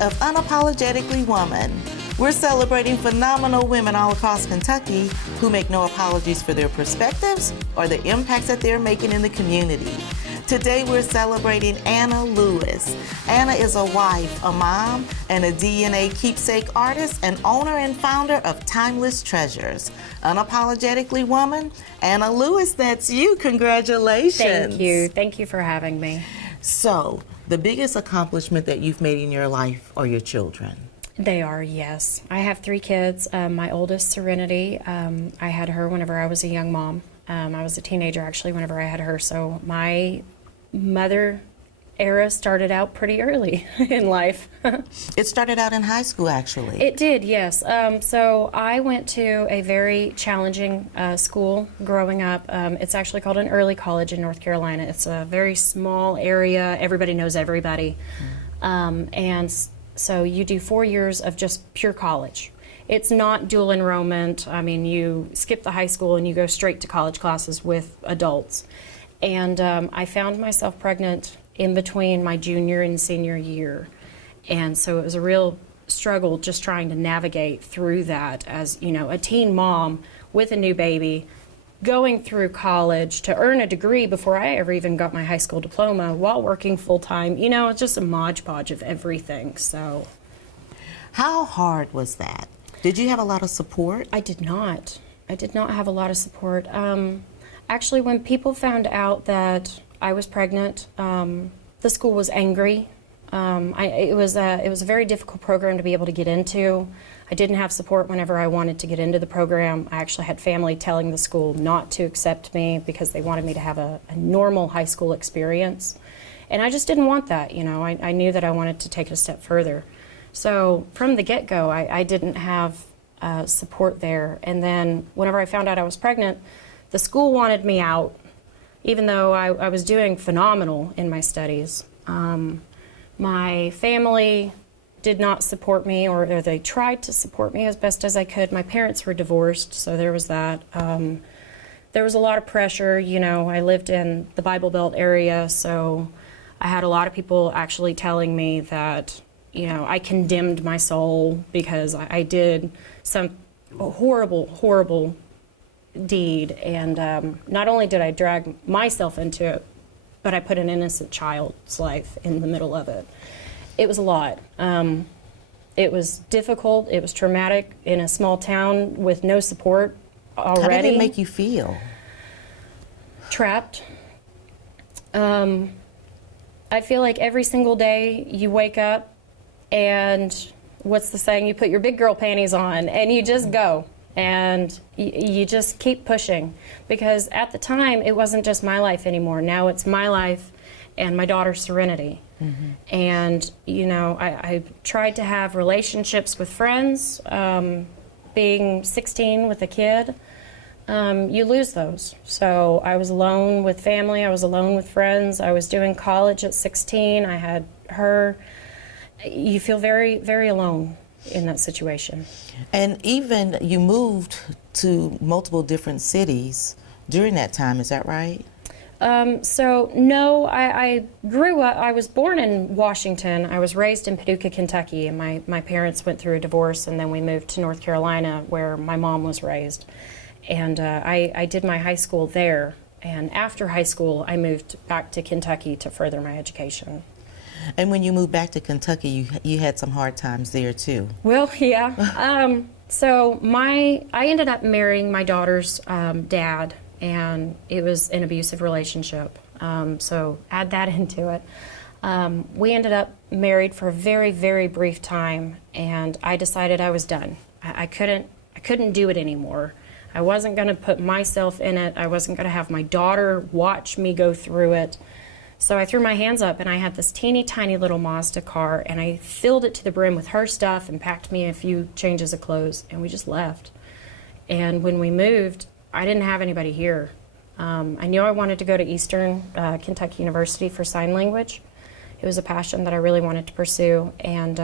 of Unapologetically Woman. We're celebrating phenomenal women all across Kentucky who make no apologies for their perspectives or the impacts that they're making in the community. Today we're celebrating Anna Lewis. Anna is a wife, a mom, and a DNA keepsake artist and owner and founder of Timeless Treasures. Unapologetically Woman, Anna Lewis, that's you. Congratulations. Thank you. Thank you for having me. So, the biggest accomplishment that you've made in your life are your children. They are, yes. I have 3 kids. My oldest, Serenity, I had her whenever I was a young mom. I was a teenager, actually, whenever I had her. So my mother era started out pretty early in life. It started out in high school, actually. It did, yes. So I went to a very challenging school growing up. It's actually called an early college in North Carolina. It's a very small area. Everybody knows everybody. And so you do 4 years of just pure college. It's not dual enrollment. I mean, you skip the high school and you go straight to college classes with adults. And I found myself pregnant in between my junior and senior year. And so it was a real struggle just trying to navigate through that as, you know, a teen mom with a new baby, going through college to earn a degree before I ever even got my high school diploma while working full-time. You know, it's just a modge podge of everything. So how hard was that? Did you have a lot of support? I did not. I did not have a lot of support. Actually, when people found out that I was pregnant, the school was angry. It was a very difficult program to be able to get into. I didn't have support whenever I wanted to get into the program. I actually had family telling the school not to accept me because they wanted me to have a normal high school experience. And I just didn't want that, you know. I knew that I wanted to take it a step further. So from the get-go, I didn't have support there. And then whenever I found out I was pregnant, the school wanted me out, even though I was doing phenomenal in my studies. My family did not support me, or they tried to support me as best as I could. My parents were divorced, so there was that. There was a lot of pressure. You know, I lived in the Bible Belt area, so I had a lot of people actually telling me that, you know, I condemned my soul because I did some horrible, horrible deed. And not only did I drag myself into it, but I put an innocent child's life in the middle of it. It was a lot. It was difficult. It was traumatic in a small town with no support already. How did it make you feel? Trapped. I feel like every single day you wake up and what's the saying? You put your big girl panties on and you just go. And you just keep pushing, because at the time it wasn't just my life anymore. Now it's my life and my daughter Serenity. Mm-hmm. And you know, I tried to have relationships with friends. Being 16 with a kid, you lose those. So I was alone with family, I was alone with friends, I was doing college at 16, I had her. You feel very, very alone in that situation. And even you moved to multiple different cities during that time, is that right? So no, I grew up, I was born in Washington. I was raised in Paducah, Kentucky, and my parents went through a divorce, and then we moved to North Carolina where my mom was raised. And I did my high school there, and after high school I moved back to Kentucky to further my education. And when you moved back to Kentucky, you had some hard times there too. Well, yeah. So I ended up marrying my daughter's dad, and it was an abusive relationship. So add that into it. We ended up married for a very, very brief time, and I decided I was done. I couldn't do it anymore. I wasn't going to put myself in it. I wasn't going to have my daughter watch me go through it. So I threw my hands up, and I had this teeny tiny little Mazda car, and I filled it to the brim with her stuff and packed me a few changes of clothes, and we just left. And when we moved, I didn't have anybody here. I knew I wanted to go to Eastern Kentucky University for sign language. It was a passion that I really wanted to pursue, and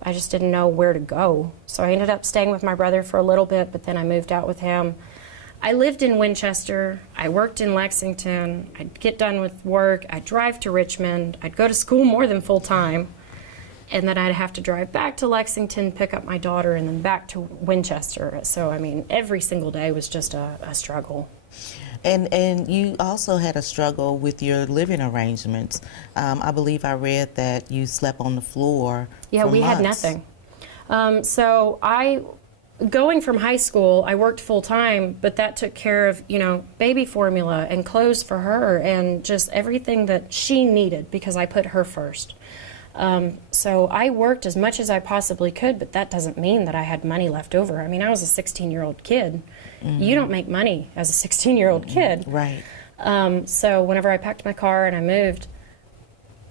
I just didn't know where to go. So I ended up staying with my brother for a little bit, but then I moved out with him. I lived in Winchester, I worked in Lexington, I'd get done with work, I'd drive to Richmond, I'd go to school more than full time, and then I'd have to drive back to Lexington, pick up my daughter, and then back to Winchester. So, I mean, every single day was just a struggle. And you also had a struggle with your living arrangements. I believe I read that you slept on the floor. Yeah, for we had months. nothing. Going from high school, I worked full time, but that took care of, baby formula and clothes for her and just everything that she needed because I put her first. So I worked as much as I possibly could, but that doesn't mean that I had money left over. I mean, I was a 16-year-old kid. Mm-hmm. You don't make money as a 16-year-old kid. Right. So whenever I packed my car and I moved,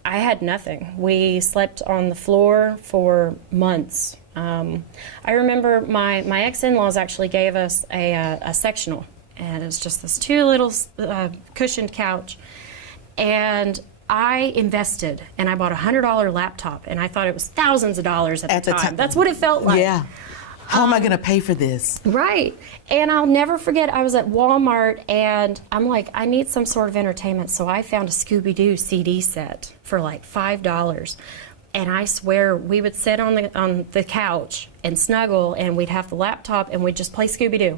I had nothing. We slept on the floor for months. I remember my ex-in-laws actually gave us a sectional, and it was just this two little cushioned couch, and I invested, and I bought a $100 laptop, and I thought it was thousands of dollars at the time. That's what it felt like. Yeah. How am I going to pay for this? Right. And I'll never forget, I was at Walmart, and I'm like, I need some sort of entertainment, so I found a Scooby-Doo CD set for like $5. And I swear we would sit on the couch and snuggle, and we'd have the laptop, and we'd just play Scooby-Doo.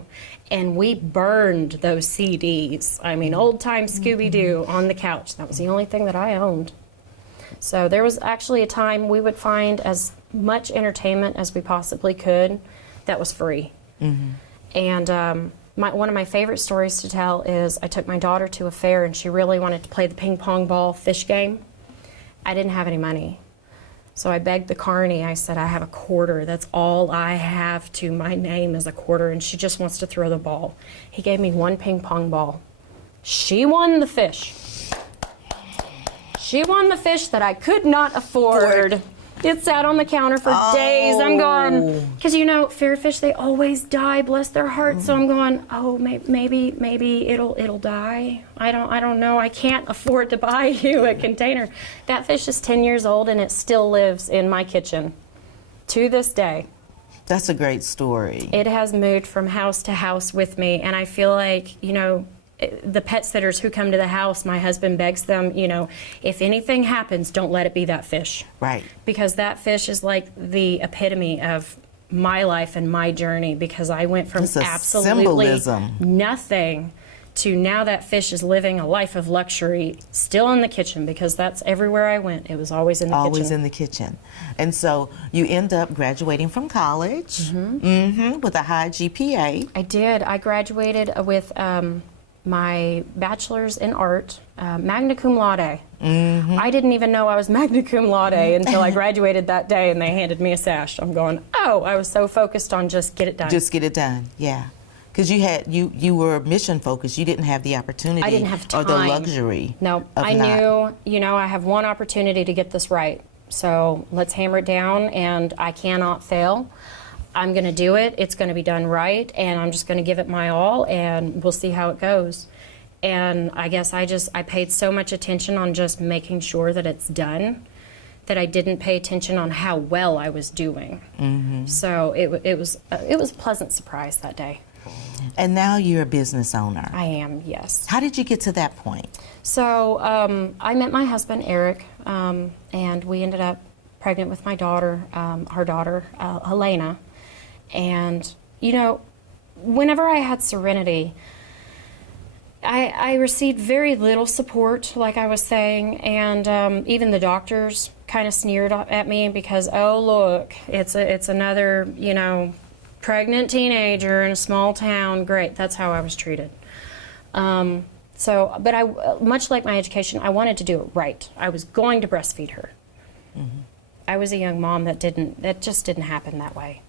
And we burned those CDs. I mean, old-time Scooby-Doo on the couch. That was the only thing that I owned. So there was actually a time we would find as much entertainment as we possibly could that was free. Mm-hmm. And one of my favorite stories to tell is I took my daughter to a fair, and she really wanted to play the ping pong ball fish game. I didn't have any money. So I begged the carny. I said, I have a quarter. That's all I have to my name is a quarter, and she just wants to throw the ball. He gave me one ping pong ball. She won the fish. She won the fish that I could not afford. It sat on the counter for days. I'm going, because fair fish, they always die, bless their hearts. So I'm going, maybe it'll die. I don't know. I can't afford to buy you a container. That fish is 10 years old, and it still lives in my kitchen to this day. That's a great story. It has moved from house to house with me, and I feel like, the pet sitters who come to the house, my husband begs them, if anything happens, don't let it be that fish. Right. Because that fish is like the epitome of my life and my journey, because I went from absolutely symbolism. Nothing to now that fish is living a life of luxury, still in the kitchen, because that's everywhere I went. It was always in the kitchen. Always in the kitchen. And so you end up graduating from college with a high GPA. I did. I graduated with my bachelor's in art, magna cum laude. I didn't even know I was magna cum laude until I graduated that day, and they handed me a sash. I'm going, I was so focused on just get it done. Just get it done, yeah. Because you were mission focused. You didn't have the opportunity. I didn't have time. Or the luxury. No, I knew, I have one opportunity to get this right. So let's hammer it down, and I cannot fail. I'm going to do it. It's going to be done right, and I'm just going to give it my all, and we'll see how it goes. And I guess I paid so much attention on just making sure that it's done that I didn't pay attention on how well I was doing. Mm-hmm. So it was a pleasant surprise that day. And now you're a business owner. I am, yes. How did you get to that point? So I met my husband, Eric, and we ended up pregnant with my daughter, our daughter, Helena. And, whenever I had Serenity, I received very little support, like I was saying, and even the doctors kind of sneered at me because, oh, look, it's another, pregnant teenager in a small town. Great, that's how I was treated. But I, much like my education, I wanted to do it right. I was going to breastfeed her. Mm-hmm. I was a young mom that just didn't happen that way.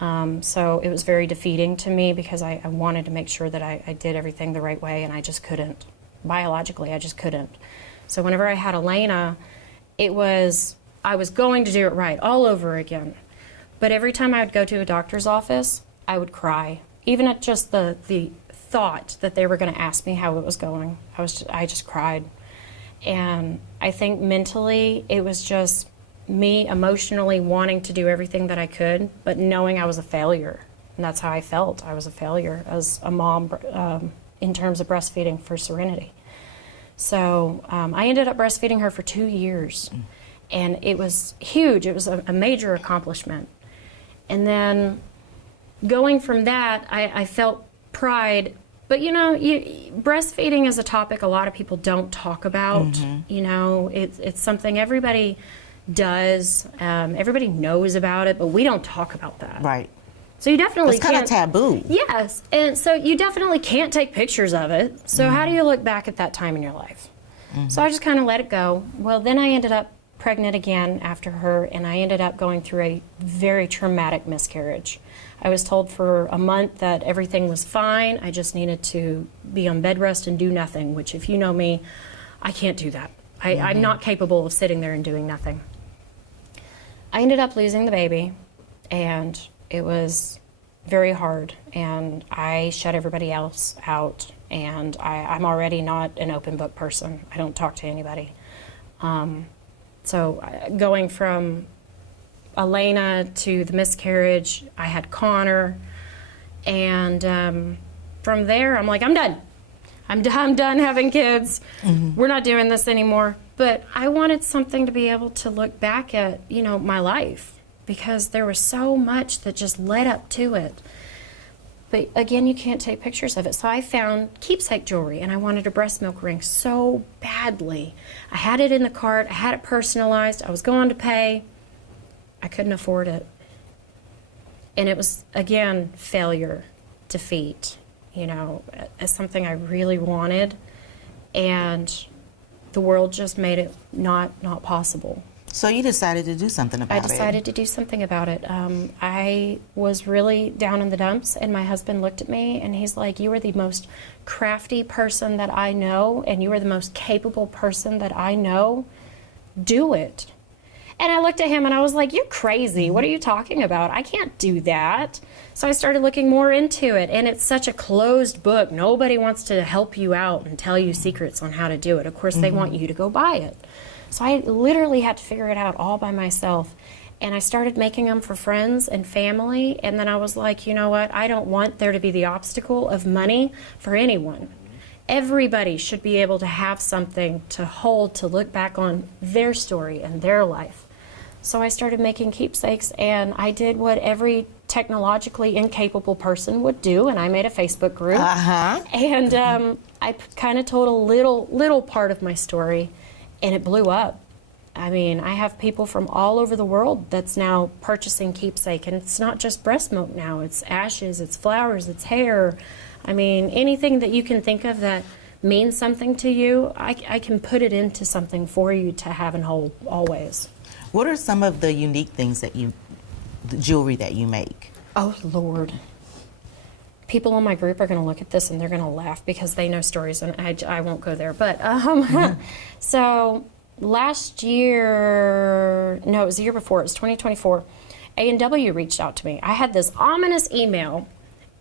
So it was very defeating to me because I wanted to make sure that I did everything the right way, and I just couldn't. Biologically, I just couldn't. So whenever I had Elena, I was going to do it right all over again. But every time I would go to a doctor's office, I would cry. Even at just the thought that they were going to ask me how it was going, I just cried. And I think mentally it was just me emotionally wanting to do everything that I could, but knowing I was a failure. And that's how I felt. I was a failure as a mom in terms of breastfeeding for Serenity. So I ended up breastfeeding her for 2 years. And it was huge. It was a major accomplishment. And then going from that, I felt pride. But breastfeeding is a topic a lot of people don't talk about. It's something everybody does. Everybody knows about it, but we don't talk about that. Right. So you definitely It's kind of taboo. Yes, and so you definitely can't take pictures of it. So how do you look back at that time in your life? So I just kind of let it go. Well, then I ended up pregnant again after her, and I ended up going through a very traumatic miscarriage. I was told for a month that everything was fine. I just needed to be on bed rest and do nothing, which if you know me, I can't do that. I'm not capable of sitting there and doing nothing. I ended up losing the baby, and it was very hard, and I shut everybody else out, and I'm already not an open book person. I don't talk to anybody. So going from Elena to the miscarriage, I had Connor, and from there I'm like, I'm done. I'm done having kids. We're not doing this anymore. But I wanted something to be able to look back at, my life, because there was so much that just led up to it. But again, you can't take pictures of it. So I found keepsake jewelry, and I wanted a breast milk ring so badly. I had it in the cart. I had it personalized. I was going to pay. I couldn't afford it. And it was, again, failure, defeat, as something I really wanted. And the world just made it not possible. So you decided to do something about it. I decided to do something about it. I was really down in the dumps, and my husband looked at me, and he's like, you are the most crafty person that I know, and you are the most capable person that I know. Do it. And I looked at him, and I was like, you're crazy. What are you talking about? I can't do that. So I started looking more into it, and it's such a closed book. Nobody wants to help you out and tell you secrets on how to do it. Of course, they want you to go buy it. So I literally had to figure it out all by myself. And I started making them for friends and family. And then I was like, you know what? I don't want there to be the obstacle of money for anyone. Everybody should be able to have something to hold, to look back on their story and their life. So I started making keepsakes, and I did what every technologically incapable person would do, and I made a Facebook group. And I kind of told a little part of my story. And it blew up. I mean, I have people from all over the world that's now purchasing Keepsake, and it's not just breast milk now. It's ashes, it's flowers, it's hair. I mean, anything that you can think of that means something to you, I can put it into something for you to have and hold always. What are some of the unique things the jewelry that you make? Oh, Lord. People in my group are going to look at this and they're going to laugh because they know stories, and I won't go there. But so last year, no, it was the year before, it was 2024, A&W reached out to me. I had this ominous email,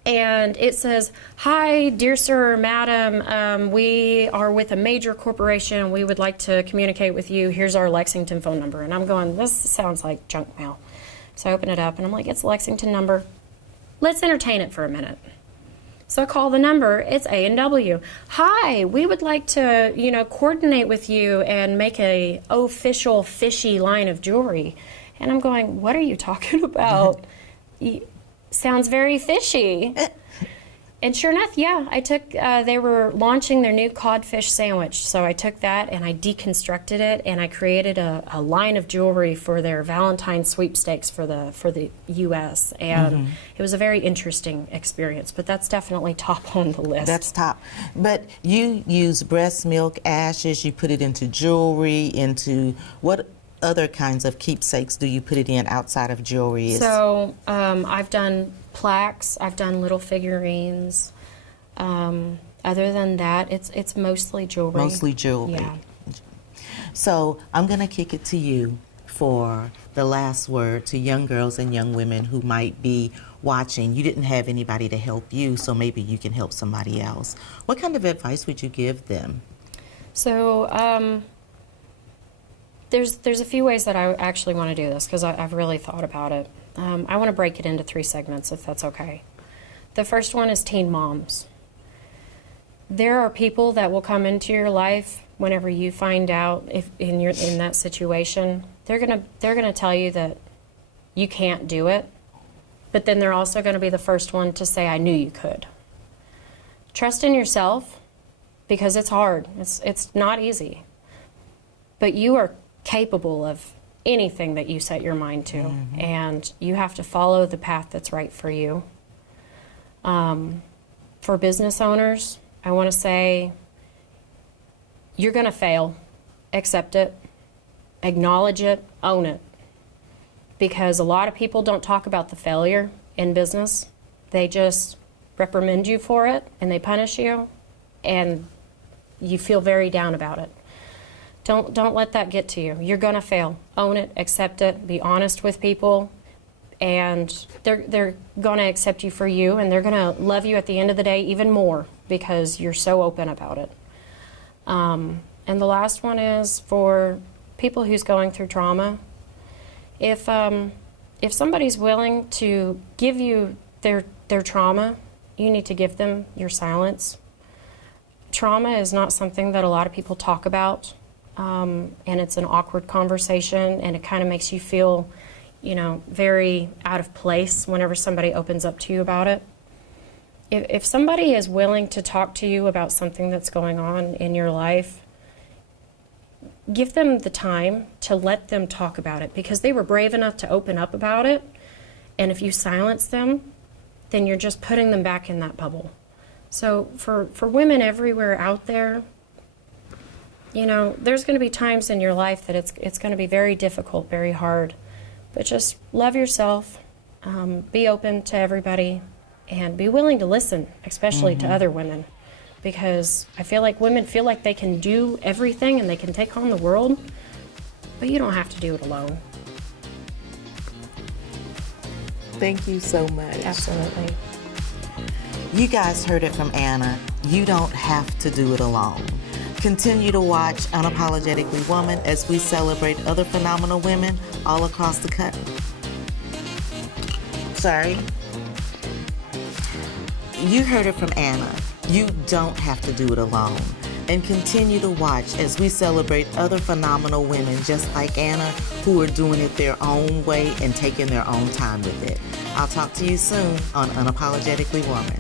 and it says, hi, dear sir or madam, we are with a major corporation. We would like to communicate with you. Here's our Lexington phone number. And I'm going, this sounds like junk mail. So I open it up, and I'm like, it's a Lexington number. Let's entertain it for a minute. So I call the number, it's A&W. Hi, we would like to, coordinate with you and make a official fishy line of jewelry. And I'm going, what are you talking about? Sounds very fishy. And sure enough, yeah, I took, they were launching their new codfish sandwich. So I took that and I deconstructed it, and I created a line of jewelry for their Valentine's sweepstakes for the U.S. And it was a very interesting experience, but that's definitely top on the list. That's top. But you use breast milk ashes, you put it into jewelry, into what other kinds of keepsakes do you put it in outside of jewelry? So I've done plaques, I've done little figurines. Other than that, it's mostly jewelry. Mostly jewelry. Yeah. So I'm going to kick it to you for the last word to young girls and young women who might be watching. You didn't have anybody to help you, so maybe you can help somebody else. What kind of advice would you give them? So there's a few ways that I actually want to do this, because I've really thought about it. I want to break it into 3 segments, if that's okay. The first one is teen moms. There are people that will come into your life whenever you find out if in that situation they're gonna tell you that you can't do it, but then they're also gonna be the first one to say, I knew you could. Trust in yourself, because it's hard. It's not easy. But you are capable of anything that you set your mind to, and you have to follow the path that's right for you. For business owners, I want to say you're going to fail. Accept it, acknowledge it, own it. Because a lot of people don't talk about the failure in business. They just reprimand you for it, and they punish you, and you feel very down about it. Don't let that get to you. You're going to fail. Own it, accept it, be honest with people, and they're going to accept you for you, and they're going to love you at the end of the day even more because you're so open about it. And the last one is for people who's going through trauma. If somebody's willing to give you their trauma, you need to give them your silence. Trauma is not something that a lot of people talk about. And it's an awkward conversation, and it kind of makes you feel, very out of place whenever somebody opens up to you about it. If somebody is willing to talk to you about something that's going on in your life, give them the time to let them talk about it, because they were brave enough to open up about it, and if you silence them, then you're just putting them back in that bubble. So for women everywhere out there, there's going to be times in your life that it's going to be very difficult, very hard. But just love yourself, be open to everybody, and be willing to listen, especially to other women. Because I feel like women feel like they can do everything and they can take on the world, but you don't have to do it alone. Thank you so much. Absolutely. You guys heard it from Anna. You don't have to do it alone. Continue to watch Unapologetically Woman as we celebrate other phenomenal women all across the country. Sorry. You heard it from Anna. You don't have to do it alone. And continue to watch as we celebrate other phenomenal women just like Anna, who are doing it their own way and taking their own time with it. I'll talk to you soon on Unapologetically Woman.